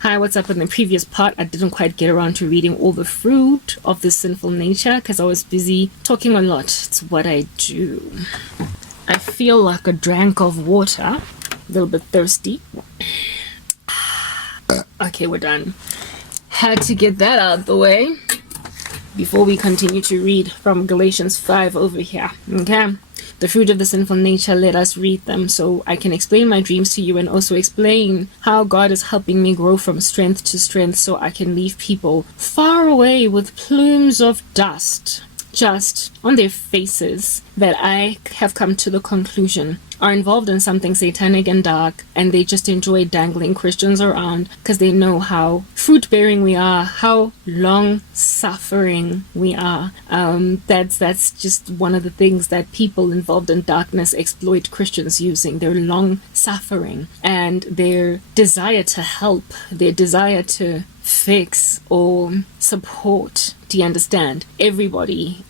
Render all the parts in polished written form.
Hi, what's up? In the previous part, I didn't quite get around to reading all the fruit of the sinful nature because I was busy talking a lot. It's what I do. I feel like a drink of water, a little bit thirsty. Okay, we're done. Had to get that out of the way before we continue to read from Galatians 5 over here. Okay? The fruit of the sinful nature, let us read them so I can explain my dreams to you and also explain how God is helping me grow from strength to strength so I can leave people far away with plumes of dust just on their faces that I have come to the conclusion are involved in something satanic and dark, and they just enjoy dangling Christians around because they know how fruit-bearing we are, how long-suffering we are. That's just one of the things that people involved in darkness exploit Christians using, their long-suffering and their desire to help, their desire to fix or support. Do you understand? Everybody,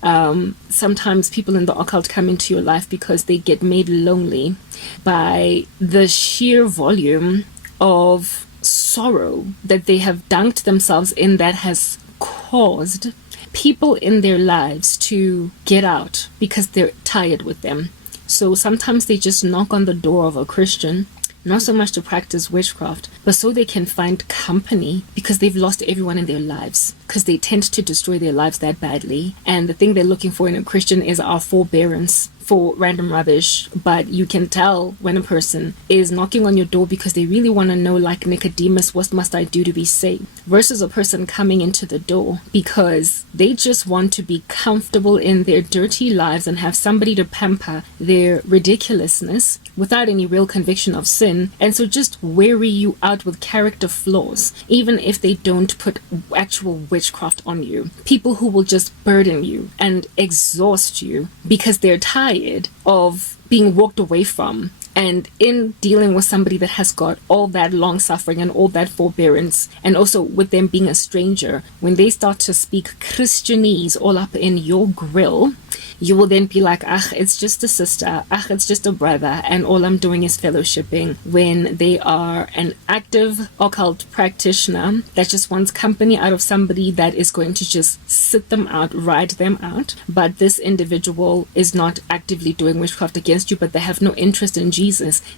sometimes people in the occult come into your life because they get made lonely by the sheer volume of sorrow that they have dunked themselves in that has caused people in their lives to get out because they're tired with them. So sometimes they just knock on the door of a Christian, not so much to practice witchcraft, but so they can find company because they've lost everyone in their lives, because they tend to destroy their lives that badly. And the thing they're looking for in a Christian is our forbearance for random rubbish. But you can tell when a person is knocking on your door because they really want to know, like Nicodemus, what must I do to be saved, versus a person coming into the door because they just want to be comfortable in their dirty lives and have somebody to pamper their ridiculousness without any real conviction of sin, and so just weary you out with character flaws, even if they don't put actual witchcraft on you. People who will just burden you and exhaust you because they're tired of being walked away from. And in dealing with somebody that has got all that long suffering and all that forbearance, and also with them being a stranger, when they start to speak Christianese all up in your grill, you will then be like, it's just a sister, it's just a brother, and all I'm doing is fellowshipping, when they are an active occult practitioner that just wants company out of somebody that is going to just sit them out, ride them out. But this individual is not actively doing witchcraft against you, but they have no interest in Jesus.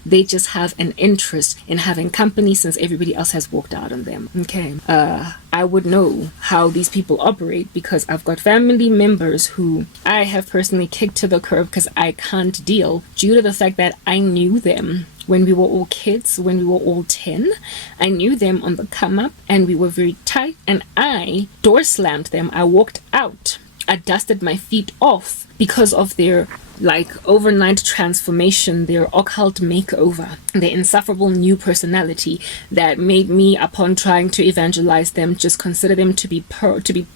They just have an interest in having company since everybody else has walked out on them. Okay. I would know how these people operate because I've got family members who I have personally kicked to the curb because I can't deal, due to the fact that I knew them when we were all kids, when we were all 10. I knew them on the come up and we were very tight, and I door slammed them. I walked out. I dusted my feet off because of their overnight transformation, their occult makeover, their insufferable new personality that made me, upon trying to evangelize them, just consider them to be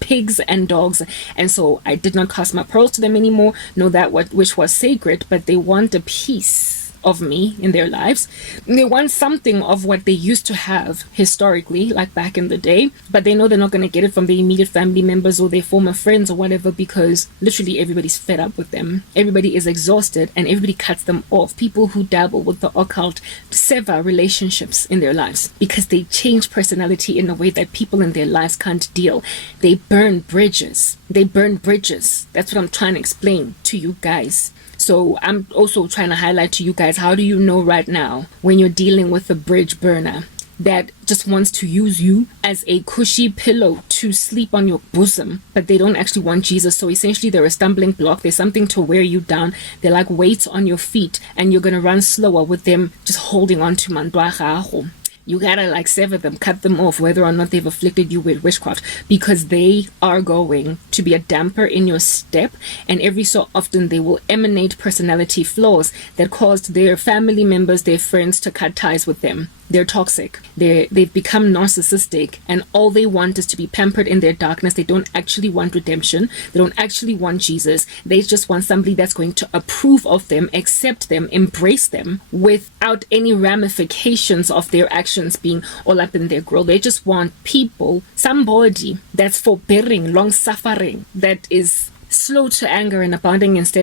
pigs and dogs. And so I did not cast my pearls to them anymore, know that which was sacred, but they want a piece of me in their lives. They want something of what they used to have historically, like back in the day, but they know they're not going to get it from their immediate family members or their former friends or whatever, because literally everybody's fed up with them. Everybody is exhausted and everybody cuts them off. People who dabble with the occult sever relationships in their lives because they change personality in a way that people in their lives can't deal. They burn bridges. That's what I'm trying to explain to you guys. So I'm also trying to highlight to you guys, how do you know right now when you're dealing with a bridge burner that just wants to use you as a cushy pillow to sleep on your bosom, but they don't actually want Jesus? So essentially they're a stumbling block. There's something to wear you down. They're like weights on your feet, and you're going to run slower with them just holding on to mandwa. You gotta sever them, cut them off, whether or not they've afflicted you with witchcraft, because they are going to be a damper in your step, and every so often they will emanate personality flaws that caused their family members, their friends, to cut ties with them. They're toxic. They've become narcissistic, and all they want is to be pampered in their darkness. They don't actually want redemption. They don't actually want Jesus. They just want somebody that's going to approve of them, accept them, embrace them without any ramifications of their actions being all up in their grill. They just want people, somebody that's forbearing, long suffering, that is slow to anger and abounding instead